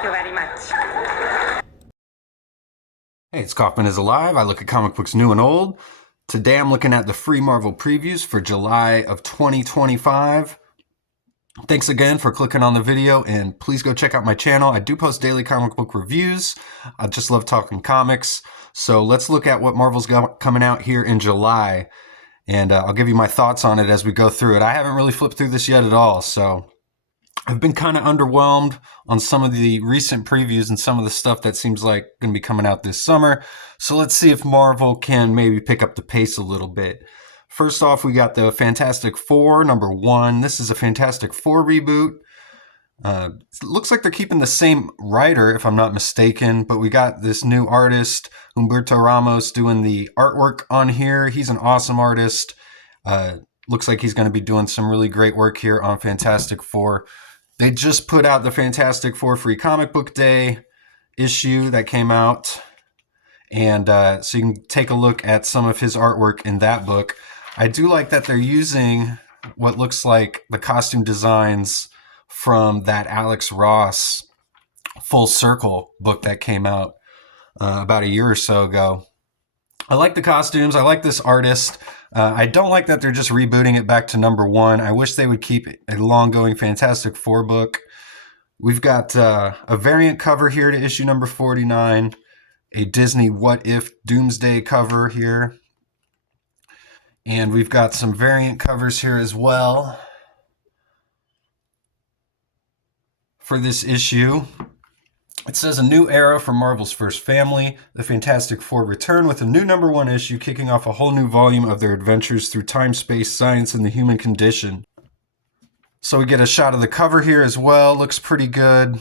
Thank you very much. Hey, it's Kaufman is Alive. I look at comic books new and old. Today I'm looking at the free Marvel previews for July of 2025. Thanks again for clicking on the video, and please go check out my channel. I do post daily comic book reviews. I just love talking comics. So let's look at what Marvel's got coming out here in July, and I'll give you my thoughts on it as we go through it. I haven't really flipped through this yet at all, so I've been kind of underwhelmed on some of the recent previews and some of the stuff that seems like going to be coming out this summer. So let's see if Marvel can maybe pick up the pace a little bit. First off, we got the Fantastic Four, #1. This is a Fantastic Four reboot. It looks like they're keeping the same writer, if I'm not mistaken, but we got this new artist, Humberto Ramos, doing the artwork on here. He's an awesome artist. Looks like he's going to be doing some really great work here on Fantastic Four. They just put out the Fantastic Four Free Comic Book Day issue that came out. And so you can take a look at some of his artwork in that book. I do like that they're using what looks like the costume designs from that Alex Ross Full Circle book that came out about a year or so ago. I like the costumes. I like this artist. I don't like that they're just rebooting it back to #1. I wish they would keep a long-going Fantastic Four book. We've got a variant cover here to issue number 49, a Disney What If Doomsday cover here. And we've got some variant covers here as well for this issue. It says a new era for Marvel's first family. The Fantastic Four return with a new #1 issue, kicking off a whole new volume of their adventures through time, space, science, and the human condition. So we get a shot of the cover here as well. Looks pretty good.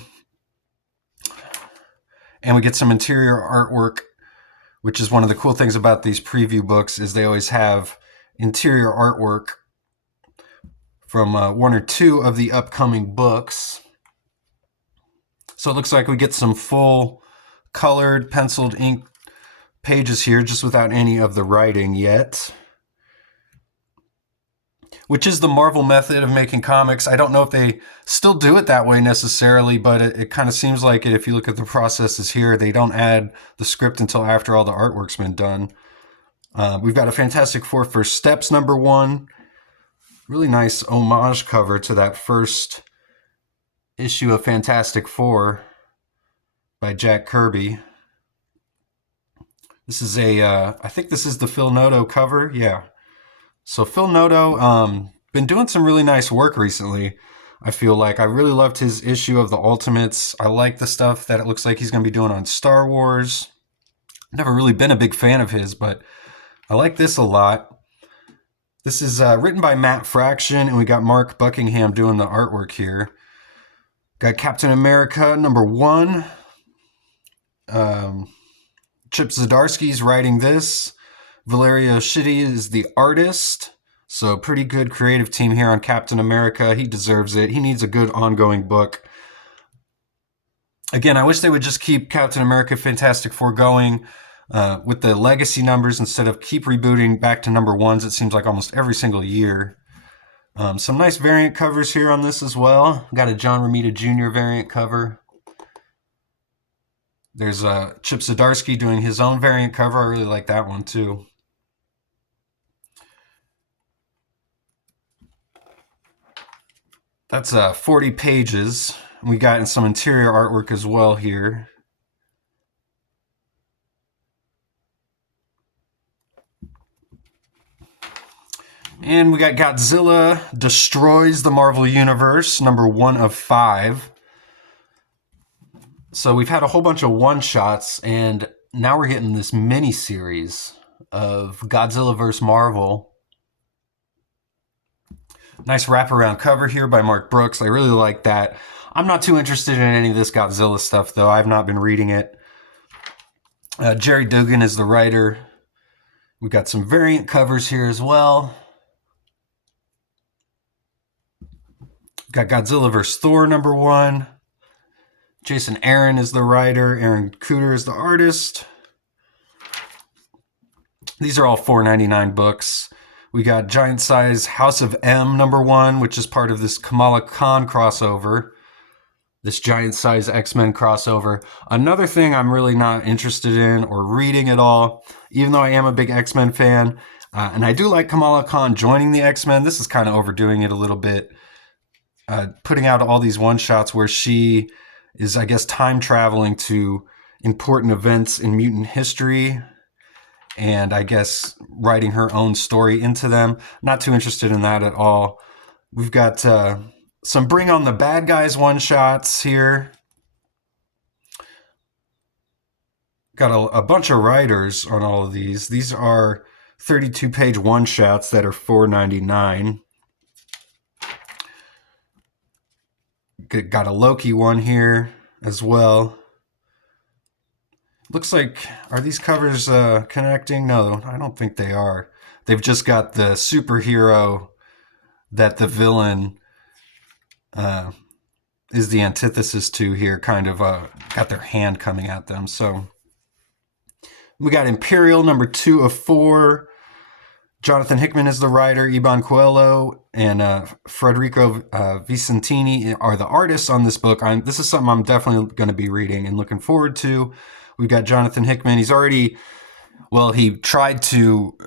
And we get some interior artwork, which is one of the cool things about these preview books, is they always have interior artwork from one or two of the upcoming books. So it looks like we get some full colored penciled ink pages here, just without any of the writing yet, which is the Marvel method of making comics. I don't know if they still do it that way necessarily, but it kind of seems like it. If you look at the processes here, they don't add the script until after all the artwork's been done. We've got a Fantastic Four First Steps #1. Really nice homage cover to that first issue of Fantastic Four by Jack Kirby. This is I think this is the Phil Noto cover. Yeah. So Phil Noto, been doing some really nice work recently. I feel like I really loved his issue of the Ultimates. I like the stuff that it looks like he's going to be doing on Star Wars. Never really been a big fan of his, but I like this a lot. This is written by Matt Fraction, and we got Mark Buckingham doing the artwork here. Got Captain America #1. Chip Zdarsky's writing this. Valerio Schiti is the artist. So pretty good creative team here on Captain America. He deserves it. He needs a good ongoing book. Again, I wish they would just keep Captain America Fantastic Four going with the legacy numbers instead of keep rebooting back to #1s. It seems like almost every single year. Some nice variant covers here on this as well. Got a John Romita Jr. variant cover. There's Chip Zdarsky doing his own variant cover. I really like that one too. That's 40 pages. We got some interior artwork as well here. And we got Godzilla Destroys the Marvel Universe, #1 of 5. So we've had a whole bunch of one-shots, and now we're getting this mini-series of Godzilla vs. Marvel. Nice wraparound cover here by Mark Brooks. I really like that. I'm not too interested in any of this Godzilla stuff, though. I've not been reading it. Jerry Dugan is the writer. We've got some variant covers here as well. Got Godzilla vs. Thor #1. Jason Aaron is the writer. Aaron Cooter is the artist. These are all $4.99 books. We got Giant Size House of M #1, which is part of this Kamala Khan crossover. this giant size X-Men crossover. Another thing I'm really not interested in or reading at all, even though I am a big X-Men fan, and I do like Kamala Khan joining the X-Men. This is kind of overdoing it a little bit, putting out all these one-shots where she is, I guess, time traveling to important events in mutant history, and I guess writing her own story into them. Not too interested in that at all. We've got some Bring on the Bad Guys one-shots here. Got a bunch of writers on all of these. These are 32-page one-shots that are $4.99. Got a Loki one here as well. Looks like, are these covers connecting? No, I don't think they are. They've just got the superhero that the villain is the antithesis to here, kind of got their hand coming at them. So we got Imperial number 2 of 4. Jonathan Hickman is the writer. Iban Coelho and Federico Vicentini are the artists on this book. This is something I'm definitely going to be reading and looking forward to. We've got Jonathan Hickman. He's already, well, he tried to,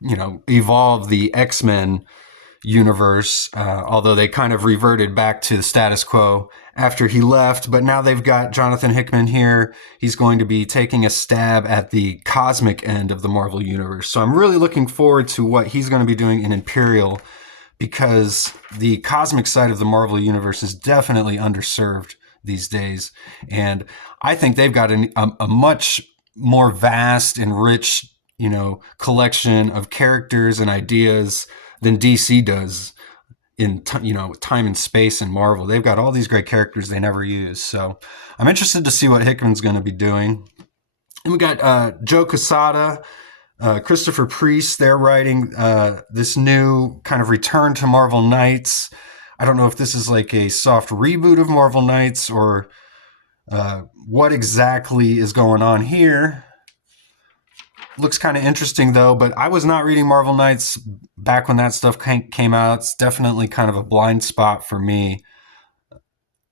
evolve the X-Men universe, although they kind of reverted back to the status quo after he left. But now they've got Jonathan Hickman here. He's going to be taking a stab at the cosmic end of the Marvel universe. So I'm really looking forward to what he's going to be doing in Imperial, because the cosmic side of the Marvel universe is definitely underserved these days. And I think they've got a much more vast and rich, collection of characters and ideas than DC does in time and space and Marvel. They've got all these great characters they never use. So I'm interested to see what Hickman's going to be doing. And we got Joe Quesada, Christopher Priest. They're writing this new kind of return to Marvel Knights. I don't know if this is like a soft reboot of Marvel Knights or what exactly is going on here. Looks kind of interesting though, but I was not reading Marvel Knights back when that stuff came out. It's definitely kind of a blind spot for me.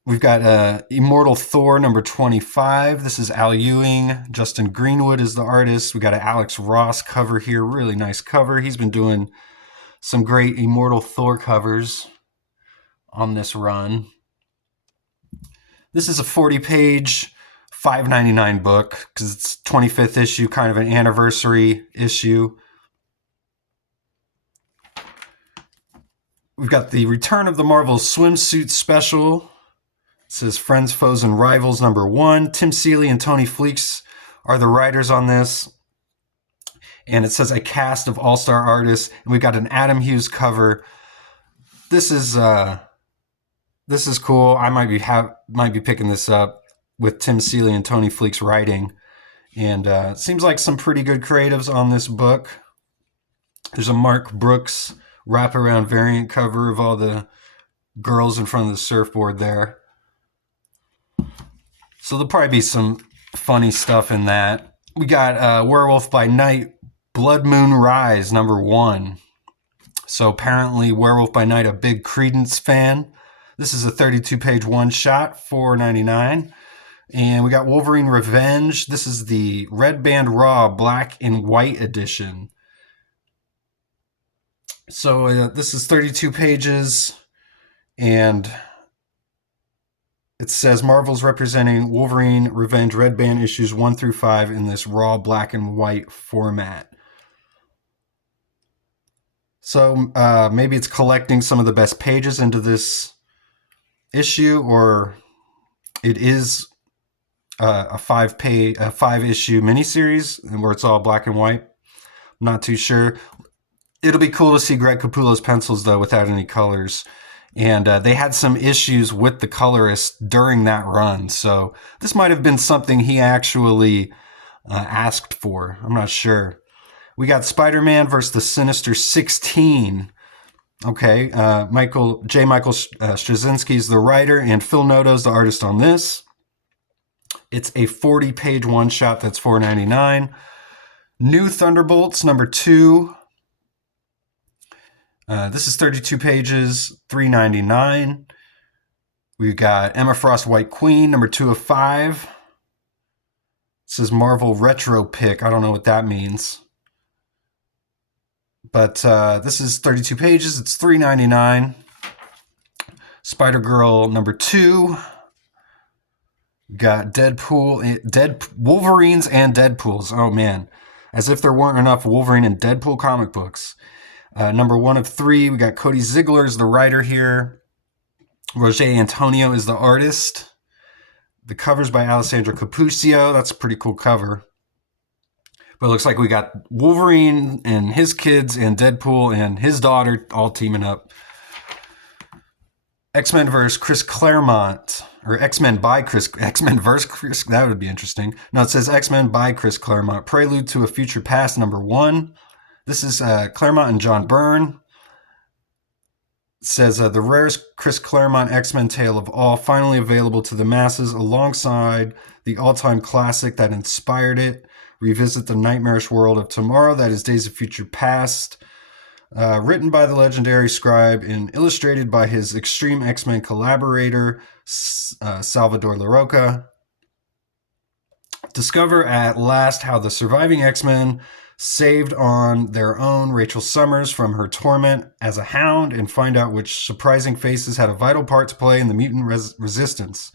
We've got Immortal Thor number 25. This is Al Ewing. Justin Greenwood is the artist. We got an Alex Ross cover here. Really nice cover. He's been doing some great Immortal Thor covers on this run. This is a 40-page $5.99 book because it's 25th issue, kind of an anniversary issue. We've got the Return of the Marvel Swimsuit Special. It says Friends, Foes, and Rivals number 1. Tim Seeley and Tony Fleecs are the writers on this. And it says a cast of all-star artists. And we've got an Adam Hughes cover. This is cool. I might be picking this up with Tim Seeley and Tony Fleecs writing. And it seems like some pretty good creatives on this book. There's a Mark Brooks wraparound variant cover of all the girls in front of the surfboard there. So there'll probably be some funny stuff in that. We got Werewolf by Night, Blood Moon Rise, number 1. So apparently Werewolf by Night, a big Credence fan. This is a 32-page one-shot, $4.99. And we got Wolverine Revenge. This is the Red Band Raw Black and White edition. So this is 32 pages, and it says Marvel's representing Wolverine Revenge Red Band issues 1 through 5 in this raw black and white format. So maybe it's collecting some of the best pages into this issue, or it is a 5-issue miniseries where it's all black and white. I'm not too sure. It'll be cool to see Greg Capullo's pencils though, without any colors. And they had some issues with the colorist during that run, so this might have been something he actually asked for. I'm not sure. We got Spider-Man versus the Sinister 16. Okay, Michael Straczynski is the writer, and Phil Noto's the artist on this. It's a 40-page one-shot that's $4.99. New Thunderbolts number 2. This is 32 pages, $3.99. We've got Emma Frost White Queen, number 2 of 5. It says Marvel Retro Pick. I don't know what that means. But this is 32 pages. It's $3.99. Spider-Girl number 2. Got Wolverines and Deadpools. Oh, man. As if there weren't enough Wolverine and Deadpool comic books. Number 1 of 3. We got Cody Ziegler is the writer here. Roger Antonio is the artist. The cover's by Alessandro Cappuccio. That's a pretty cool cover. But it looks like we got Wolverine and his kids and Deadpool and his daughter all teaming up. X-Men vs. Chris Claremont. Or X-Men vs. Chris. That would be interesting. No, it says X-Men by Chris Claremont. Prelude to a Future Past, number 1. This is Claremont and John Byrne. It says the rarest Chris Claremont X-Men tale of all, finally available to the masses alongside the all-time classic that inspired it. Revisit the nightmarish world of tomorrow that is Days of Future Past. Written by the legendary scribe and illustrated by his Extreme X-Men collaborator, Salvador Larroca. Discover at last how the surviving X-Men saved on their own Rachel Summers from her torment as a hound and find out which surprising faces had a vital part to play in the mutant resistance.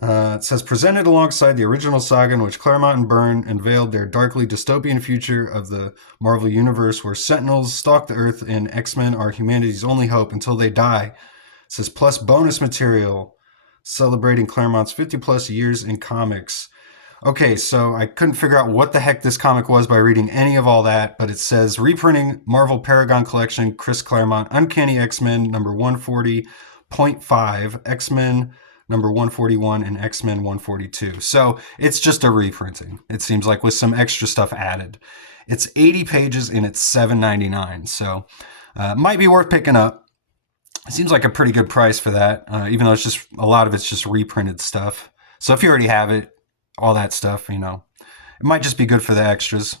It says, presented alongside the original saga in which Claremont and Byrne unveiled their darkly dystopian future of the Marvel Universe where Sentinels stalk the Earth and X-Men are humanity's only hope until they die. It says, plus bonus material celebrating Claremont's 50-plus years in comics. Okay, so I couldn't figure out what the heck this comic was by reading any of all that, but it says, reprinting Marvel Paragon Collection, Chris Claremont, Uncanny X-Men, number 140.5, X-Men, number 141, and X-Men 142. So it's just a reprinting, it seems like, with some extra stuff added. It's 80 pages and it's $7.99, so might be worth picking up. It seems like a pretty good price for that, even though it's just a lot of it's just reprinted stuff. So if you already have it, all that stuff, you know, it might just be good for the extras.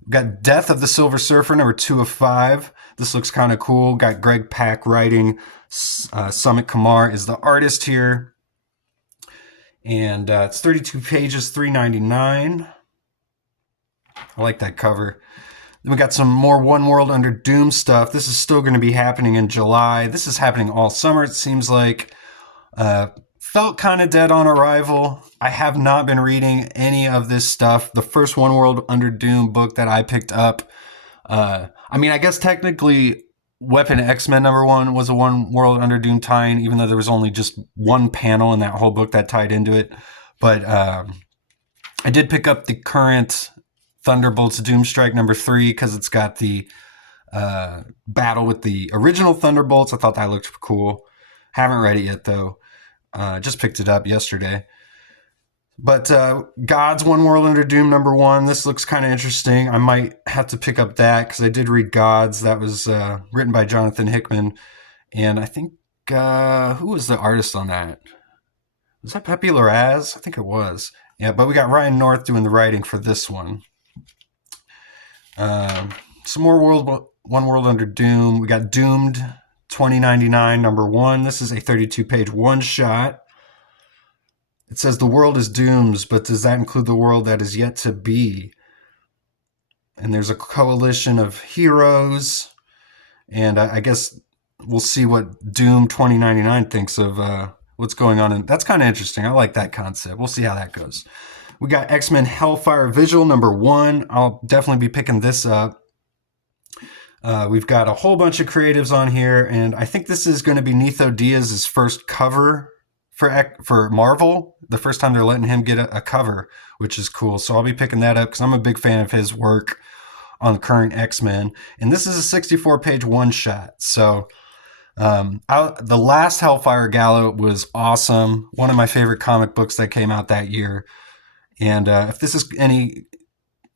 We've got Death of the Silver Surfer, number 2 of 5. This looks kind of cool. Got Greg Pak writing. Sumit Kumar is the artist here. And it's 32 pages, $3.99. I like that cover. Then we got some more One World Under Doom stuff. This is still going to be happening in July. This is happening all summer, it seems like. Felt kind of dead on arrival. I have not been reading any of this stuff. The first One World Under Doom book that I picked up, I mean, I guess technically Weapon X-Men number 1 was a One World Under Doom tie-in, even though there was only just one panel in that whole book that tied into it. But I did pick up the current Thunderbolts Doomstrike number 3 because it's got the battle with the original Thunderbolts. I thought that looked cool. Haven't read it yet, though. Just picked it up yesterday. But God's One World Under Doom number 1. This looks kind of interesting. I might have to pick up that because I did read Gods. That was written by Jonathan Hickman. And I think, who was the artist on that? Was that Pepe Larraz? I think it was. Yeah, but we got Ryan North doing the writing for this one. Some more One World Under Doom. We got Doomed 2099 number 1. This is a 32-page one-shot. It says the world is doomed, but does that include the world that is yet to be? And there's a coalition of heroes, and I guess we'll see what Doom 2099 thinks of what's going on. And that's kind of interesting. I like that concept. We'll see how that goes. We got X-Men Hellfire Vigil number 1. I'll definitely be picking this up. We've got a whole bunch of creatives on here, and I think this is going to be Nitho Diaz's first cover for Marvel. The first time they're letting him get a cover, which is cool. So I'll be picking that up because I'm a big fan of his work on the current X-Men. And this is a 64-page one-shot. So the last Hellfire Gala was awesome. One of my favorite comic books that came out that year. And if this is any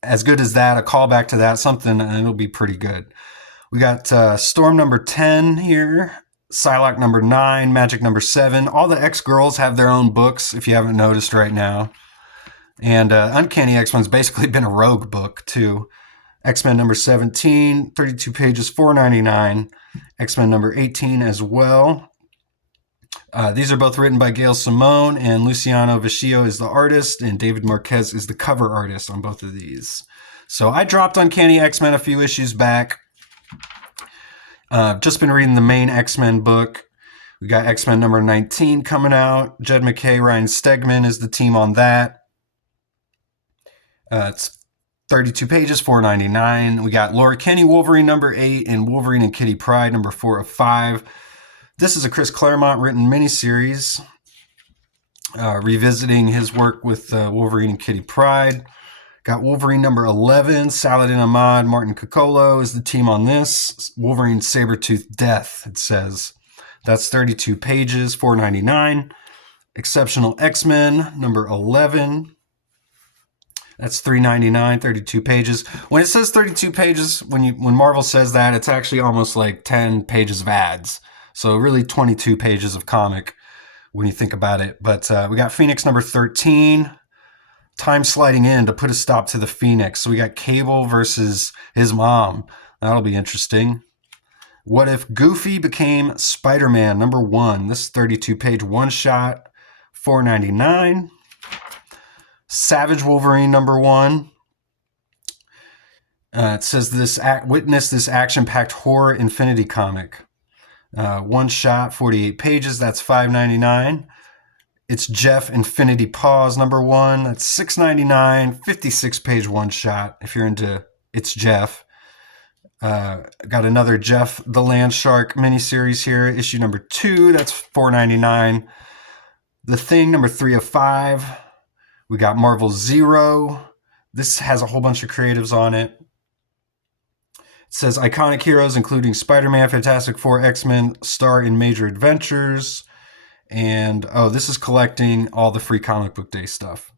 as good as that, a callback to that, something, and it'll be pretty good. We got Storm number 10 here. Psylocke number 9, Magic number 7. All the X-Girls have their own books, if you haven't noticed right now. And Uncanny X-Men's basically been a rogue book, too. X-Men number 17, 32 pages, $4.99. X-Men number 18 as well. These are both written by Gail Simone, and Luciano Vischio is the artist, and David Marquez is the cover artist on both of these. So I dropped Uncanny X-Men a few issues back. Just been reading the main X-Men book. We got X-Men number 19 coming out. Jed MacKay, Ryan Stegman is the team on that. It's 32 pages, $4.99. We got Laura Kinney, Wolverine number 8, and Wolverine and Kitty Pryde number 4 of 5. This is a Chris Claremont written miniseries, revisiting his work with Wolverine and Kitty Pryde. Got Wolverine number 11, Saladin Ahmad, Martin Coccolo is the team on this. Wolverine Sabretooth Death, it says. That's 32 pages, $4.99. Exceptional X-Men number 11. That's $3.99, 32 pages. When it says 32 pages, when Marvel says that, it's actually almost like 10 pages of ads. So really 22 pages of comic when you think about it. But we got Phoenix number 13, Time Sliding In to put a stop to the Phoenix. So we got Cable versus his mom. That'll be interesting. What If Goofy Became Spider-Man number 1. This 32-page one-shot, $4.99. Savage Wolverine number 1. It says witness this action-packed horror infinity comic. One shot, 48 pages. That's $5.99. It's Jeff Infinity Paws number 1. That's $6.99. 56-page one shot. If you're into It's Jeff. Got another Jeff the Land Shark miniseries here. Issue number 2. That's $4.99. The Thing number 3 of 5. We got Marvel Zero. This has a whole bunch of creatives on it. It says iconic heroes including Spider-Man, Fantastic Four, X-Men star in major adventures. And, this is collecting all the free Comic Book Day stuff.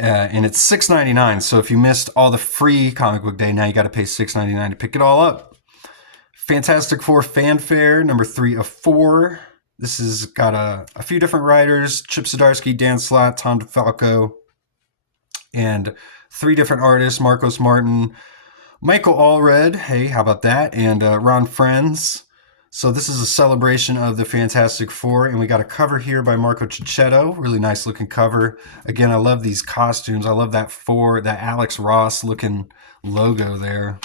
And it's $6.99. So if you missed all the free Comic Book Day, now you got to pay $6.99 to pick it all up. Fantastic Four Fanfare, number 3 of 4. This has got a few different writers, Chip Zdarsky, Dan Slott, Tom DeFalco, and 3 different artists, Marcos Martin, Michael Allred, hey, how about that, and Ron Frenz. So this is a celebration of the Fantastic Four, and we got a cover here by Marco Cicchetto, really nice looking cover. Again, I love these costumes. I love that Alex Ross looking logo there.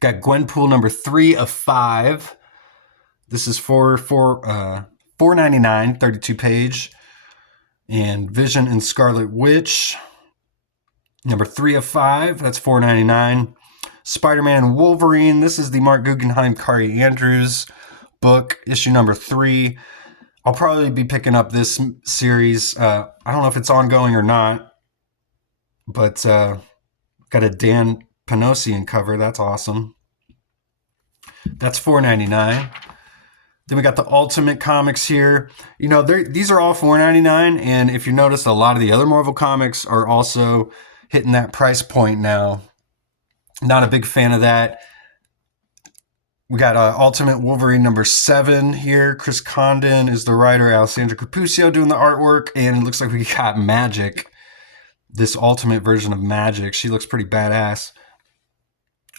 Got Gwenpool number 3 of 5. This is $4.99, 32 page. And Vision and Scarlet Witch, number 3 of 5. That's $4.99. Spider-Man Wolverine. This is the Mark Guggenheim, Kari Andrews book, issue number 3. I'll probably be picking up this series. I don't know if it's ongoing or not, but got a Dan Panosian cover. That's awesome. That's $4.99. Then we got the Ultimate Comics here. You know, these are all $4.99, and if you notice, a lot of the other Marvel comics are also hitting that price point now. Not a big fan of that. We got Ultimate Wolverine number 7 here. Chris Condon is the writer. Alessandra Cappuccio doing the artwork, and it looks like we got Magic. This Ultimate version of Magic. She looks pretty badass.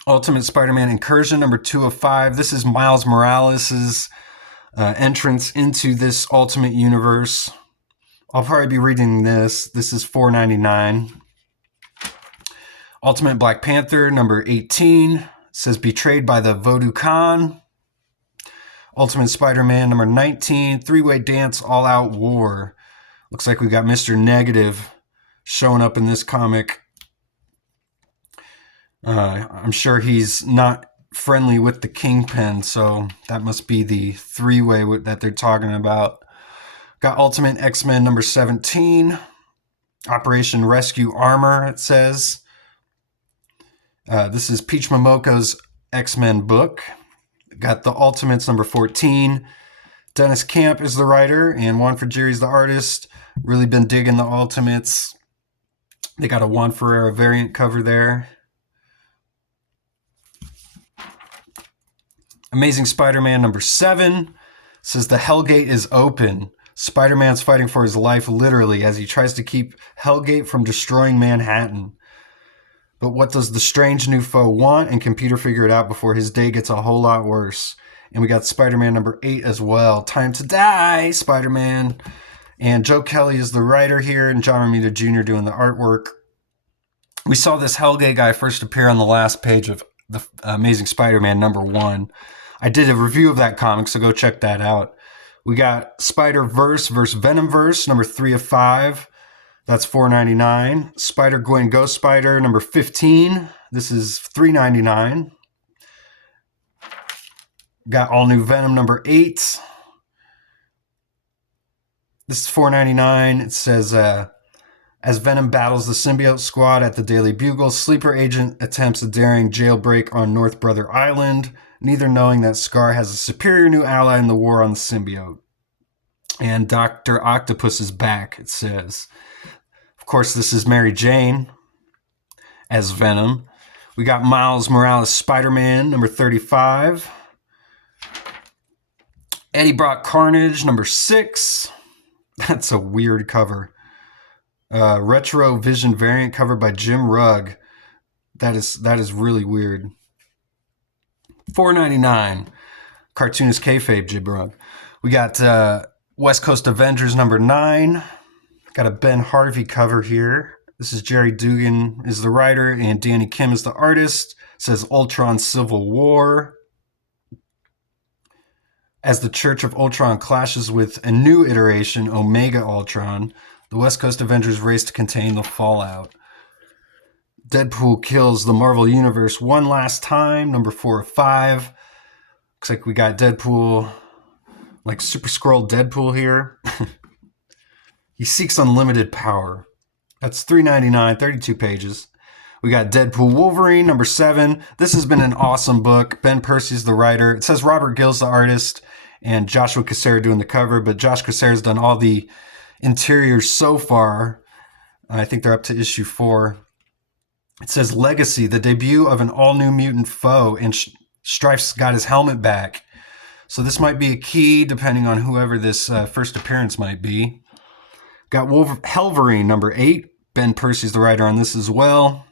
Ultimate Spider-Man Incursion number 2 of 5. This is Miles Morales' entrance into this Ultimate Universe. I'll probably be reading this. This is $4.99. Ultimate Black Panther number 18. Says Betrayed by the Voodoo Khan. Ultimate Spider-Man number 19. Three-Way Dance All Out War. Looks like we got Mr. Negative showing up in this comic. I'm sure he's not friendly with the Kingpin, so that must be the three-way that they're talking about. Got Ultimate X-Men number 17. Operation Rescue Armor, it says. This is Peach Momoko's X-Men book. Got the Ultimates number 14. Dennis Camp is the writer, and Juan Frigeri's the artist. Really been digging the Ultimates. They got a Juan Ferreira variant cover there. Amazing Spider-Man number 7 says the Hellgate is open. Spider-Man's fighting for his life literally as he tries to keep Hellgate from destroying Manhattan. But what does the strange new foe want, and can Peter figure it out before his day gets a whole lot worse? And we got Spider-Man number 8 as well. Time to Die, Spider-Man. And Joe Kelly is the writer here, and John Romita Jr. doing the artwork. We saw this Helge guy first appear on the last page of the Amazing Spider-Man number 1. I did a review of that comic, so go check that out. We got Spider-Verse versus Venomverse, number 3 of 5. That's $4.99. Spider-Gwen Ghost Spider, number 15. This is $3.99. Got All New Venom, number 8. This is $4.99. It says, as Venom battles the symbiote squad at the Daily Bugle, Sleeper Agent attempts a daring jailbreak on North Brother Island, neither knowing that Scar has a superior new ally in the war on the symbiote. And Dr. Octopus is back, it says. Of course, this is Mary Jane as Venom. We got Miles Morales Spider-Man, number 35. Eddie Brock Carnage, number 6. That's a weird cover. Retro Vision variant covered by Jim Rugg. That is really weird. $4.99. Cartoonist kayfabe Jim Rugg. We got West Coast Avengers number 9. Got a Ben Harvey cover here. This is Jerry Dugan is the writer and Danny Kim is the artist. It says Ultron Civil War. As the Church of Ultron clashes with a new iteration, Omega Ultron, the West Coast Avengers race to contain the fallout. Deadpool kills the Marvel Universe one last time, number 4 of 5. Looks like we got Deadpool, like Super Skrull Deadpool here. He seeks unlimited power. That's $3.99, 32 pages. We got Deadpool Wolverine, number 7. This has been an awesome book. Ben Percy's the writer. It says Robert Gill's the artist and Joshua Cassara doing the cover, but Josh Cassara's done all the interiors so far. I think they're up to issue 4. It says Legacy, the debut of an all-new mutant foe, and Strife's got his helmet back. So this might be a key, depending on whoever this first appearance might be. Got Helverine, number 8. Ben Percy's the writer on this as well.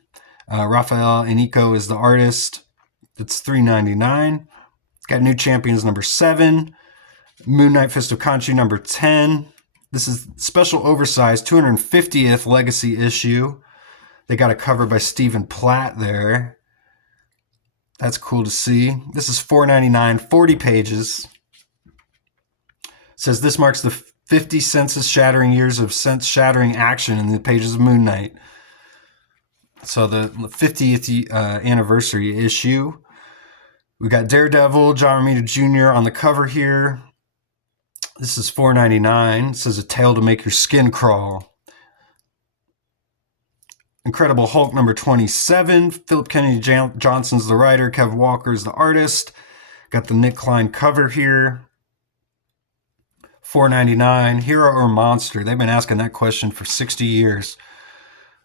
Raphael Inico is the artist. It's $3.99. Got New Champions, number 7. Moon Knight Fist of Khonshu, number 10. This is special oversized 250th Legacy issue. They got a cover by Stephen Platt there. That's cool to see. This is $4.99, 40 pages. It says this marks the 50 senses-shattering years of sense-shattering action in the pages of Moon Knight. So the 50th anniversary issue. We got Daredevil, John Romita Jr. on the cover here. This is $4.99. It says a tale to make your skin crawl. Incredible Hulk number 27. Philip Kennedy Johnson's the writer. Kev Walker's the artist. Got the Nick Klein cover here. $4.99. Hero or monster? They've been asking that question for 60 years.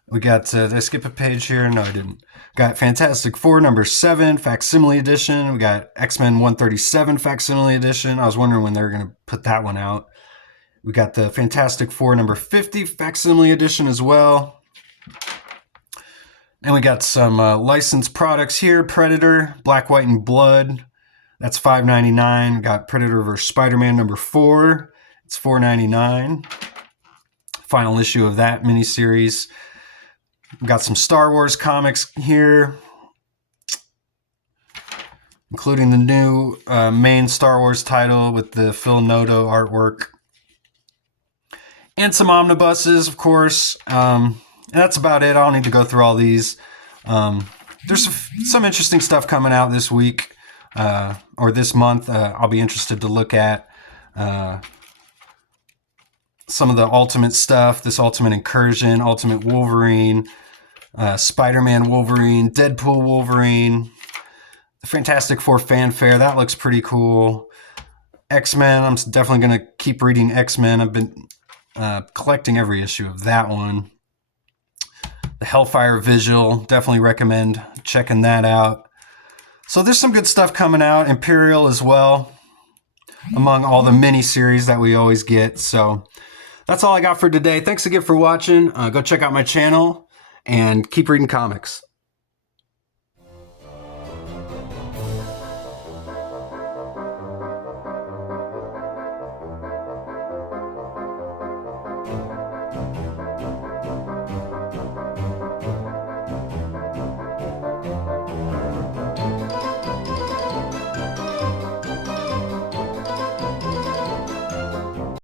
We got, did I skip a page here? No, I didn't. Got Fantastic Four number 7, Facsimile Edition. We got X-Men 137 Facsimile Edition. I was wondering when they were going to put that one out. We got the Fantastic Four number 50 Facsimile Edition as well. And we got some licensed products here. Predator, Black, White, and Blood. That's $5.99. Got Predator vs. Spider-Man number 4. It's $4.99. Final issue of that miniseries. We've got some Star Wars comics here, including the new main Star Wars title with the Phil Noto artwork. And some omnibuses, of course. And that's about it. I don't need to go through all these. There's some interesting stuff coming out this week or this month. I'll be interested to look at some of the Ultimate stuff, this Ultimate Incursion, Ultimate Wolverine, Spider-Man Wolverine, Deadpool Wolverine, the Fantastic Four Fanfare. That looks pretty cool. X-Men. I'm definitely going to keep reading X-Men. I've been collecting every issue of that one. The Hellfire Vigil, definitely recommend checking that out. So there's some good stuff coming out. Imperial as well, among all the mini-series that we always get. So that's all I got for today. Thanks again for watching. Go check out my channel and keep reading comics.